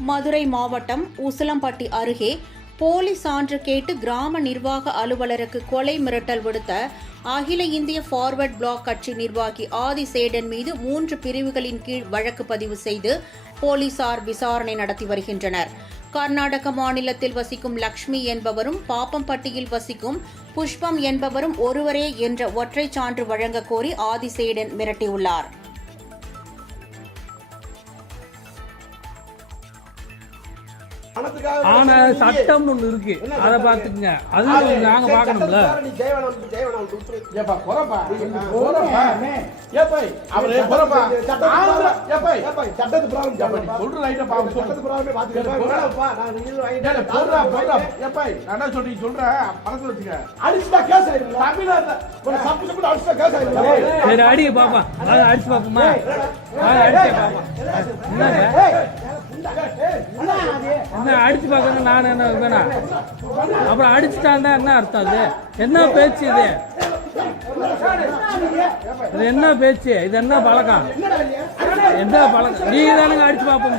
மதுரை மாவட்டம் உசிலம்பட்டி அருகே போலி சான்று கேட்டு கிராம நிர்வாக அலுவலருக்கு கொலை மிரட்டல் விடுத்த அகில இந்திய ஃபார்வர்ட் பிளாக் கட்சி நிர்வாகி ஆதிசேடன் மீது மூன்று பிரிவுகளின் கீழ் வழக்கு பதிவு செய்து போலீசார் விசாரணை நடத்தி வருகின்றனர். கர்நாடக மாநிலத்தில் வசிக்கும் லக்ஷ்மி என்பவரும் பாப்பம்பட்டியில் வசிக்கும் புஷ்பம் என்பவரும் ஒருவரே என்ற ஒற்றை சான்று வழங்க கோரி ஆதிசேடன் மிரட்டியுள்ளார். ஆனா சட்டம் ஒண்ணு இருக்கு. அதை பாத்துக்குங்க அது நாங்க பாக்கணும்ல. சரி, அடிக்க பாப்பா அதை அடிச்சு பாப்போமா அடிச்சு என்னங்க? என்ன அடிச்சு பார்க்கணும் நான் என்ன வேணா அப்புறம் அடிச்சுட்டான்னா என்ன அர்த்தம் அது? என்ன பேச்சு இது? இது என்ன பேச்சு? இது என்ன பழக்கம்? என்ன பழக்கம்? நீ தானுங்க அடிச்சு பார்ப்போம்